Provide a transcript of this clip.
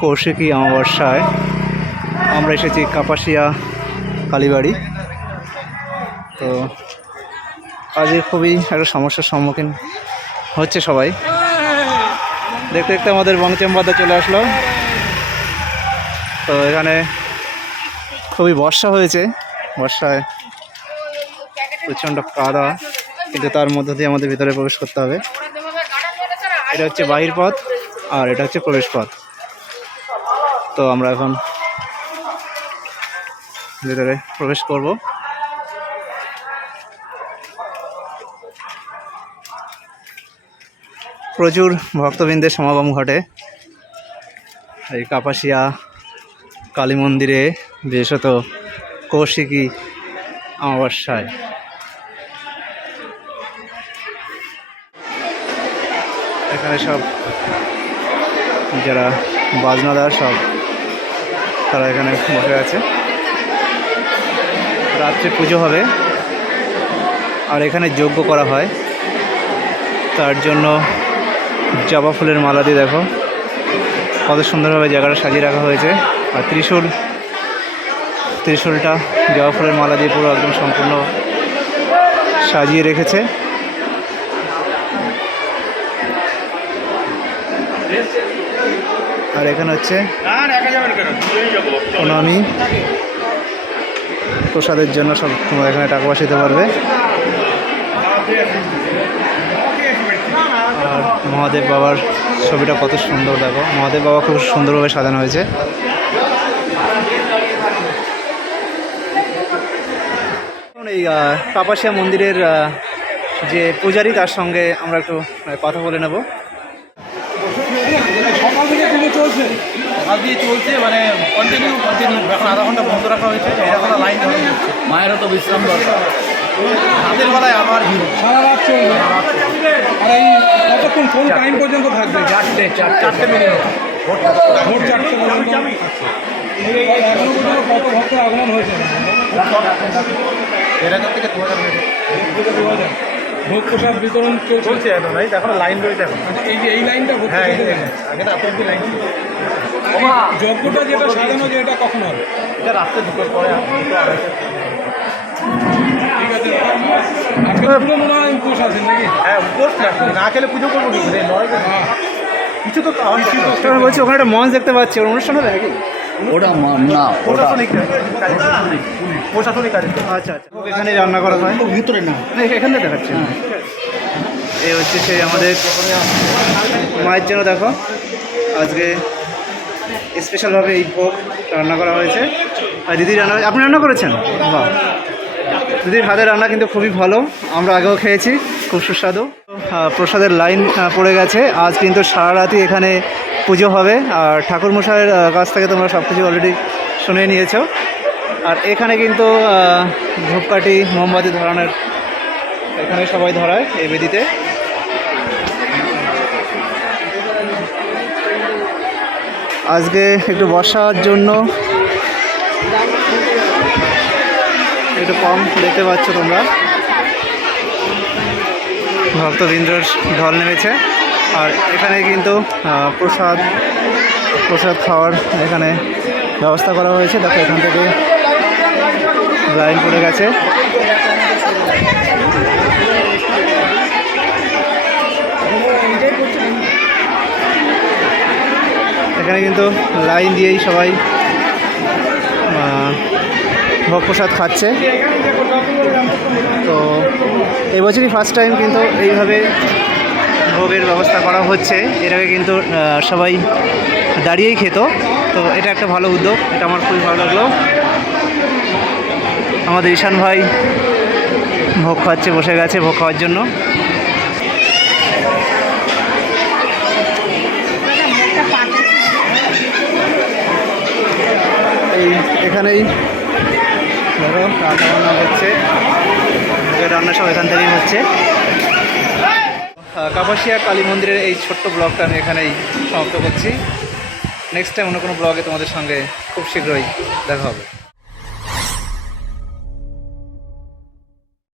কৌশিকী অমাবস্যায় আমরা এসেছি কাপাসিয়া কালীবাড়ি। তো আজকে খুবই একটা সমস্যার সম্মুখীন হচ্ছে সবাই। দেখতে দেখতে আমাদের বংচম্বাদা চলে আসলো। তো এখানে খুবই বর্ষা হয়েছে। বর্ষায় প্রচণ্ড কাদা, কিন্তু তার মধ্য দিয়ে আমাদের ভিতরে প্রবেশ করতে হবে। এটা হচ্ছে বাহির পথ আর এটা হচ্ছে প্রবেশ পথ। তো আমরা এখন ভিতরে প্রবেশ করব। প্রচুর ভক্তবৃন্দের সমাগম ঘটে। এই কাপাসিয়া, কালী মন্দিরে, বিশেষত কৌশিকী অমাবস্যায়। এখানে সব যারা বাজনাদার সব তারা এখানে বসে আছে। রাত্রে পুজো হবে। আর এখানে যজ্ঞ করা হয়। তার জন্য জবা ফুলের মালা দিয়ে দেখো। কত সুন্দরভাবে জায়গাটা সাজিয়ে রাখা হয়েছে। আর ত্রিশূল, ত্রিশূলটা জবা ফুলের মালা দিয়ে পুরো একদম সম্পূর্ণ সাজিয়ে রেখেছে। আর এখানে হচ্ছে প্রণামী প্রসাদের জন্য সব তোমরা এখানে টাকা পয়সা দিতে পারবে। আর মহাদেব বাবার ছবিটা কত সুন্দর দেখো। মহাদেব বাবা খুব সুন্দরভাবে সাজানো হয়েছে। এই কাপাসিয়া মন্দিরের যে পূজারী তার সঙ্গে আমরা একটু কথা বলে নেব। সকাল দিয়ে চলছে মানে কন্টিনিউ কন্টিনিউ এখন আধা ঘণ্টা বন্ধ রাখা হয়েছে এখন লাইন ধরে মায়েরও তো বিশ্রাম দরকার। রাতের বেলায় আবার ভিড়। সারা রাত চলবে। আর এই কতক্ষণ কোন টাইম পর্যন্ত থাকবে? চারটে চার- চারটে মিনিট ভোর চারটে। পর্যন্ত। এখনও পর্যন্ত কত ভক্ত আগমন হয়েছে? দেড় হাজার থেকে দু হাজার হয়েছে। দু হাজার। ভোগ প্রসাদ বিতরণ চলছে। চলছে এখন এই এখন লাইন রয়েছে এখন। এই যে এই লাইনটা ভোগ হ্যাঁ আগে তো এত লাইন যজ্ঞটা যেটা সাজানো যে এটা কখন হবে? এটা রাত্রে দুটোর পরে ঠিক আছে আজকে পুরো মনে হয় উপোস আছেন নাকি? হ্যাঁ উপোস না না খেলে পুজো করব হ্যাঁ। কিছু তো বলছি ওখানে একটা মঞ্চ দেখতে পাচ্ছি ওর অনুষ্ঠান হবে নাকি? ওটা না ওটা প্রশাসনিক কাজ। আচ্ছা আচ্ছা। এখানে রান্না করা হয়? ভিতরে না। এখানে দেখাচ্ছি। এই হচ্ছে সেই আমাদের মায়ের জন্য দেখো। আজকে স্পেশালভাবে এই ভোগ রান্না করা হয়েছে। আর দিদি রান্না আপনি রান্না করেছেন? বাহ। দিদির হাতের রান্না কিন্তু খুবই ভালো। আমরা আগেও খেয়েছি। খুব সুস্বাদু। প্রসাদের লাইন পড়ে গেছে। আজ কিন্তু সারা রাতই এখানে পুজো হবে। আর ঠাকুরমশাইয়ের আহ, কাছ থেকে তোমরা সব কিছু অলরেডি শুনে নিয়েছো। আর এখানে কিন্তু ধূপকাঠি মোমবাতি ধরানোর এখানে সবাই ধরায় এই বেদিতে। আজকে একটু বর্ষার জন্য একটু কম দেখতে পাচ্ছ তোমরা। ভক্তবৃন্দর ঢল নেমেছে। আর এখানে কিন্তু প্রসাদ প্রসাদ খাওয়ার এখানে ব্যবস্থা করা হয়েছে। দেখো, এখান থেকে লাইন পড়ে গেছে। এখানে কিন্তু লাইন দিয়েই সবাই ভোগ প্রসাদ খাচ্ছে। তো এবছরই ফার্স্ট টাইম কিন্তু এইভাবে ভোগের ব্যবস্থা করা হচ্ছে। এর আগে কিন্তু সবাই দাঁড়িয়েই খেত। তো এটা একটা ভালো উদ্যোগ, এটা আমার খুবই ভালো লাগল। আমাদের ঈশান ভাই ভোগ খাচ্ছে, বসে গেছে ভোগ খাওয়ার জন্য। এখানেই ধরো রান্না বান্না হচ্ছে রান্না সব এখান থেকেই হচ্ছে। কাপাসিয়া কালী মন্দিরের এই ছোট্ট ব্লগটা আমি এখানেই সমাপ্ত করছি। নেক্সট টাইম অন্য কোনো ব্লগে তোমাদের সঙ্গে খুব শীঘ্রই দেখা হবে।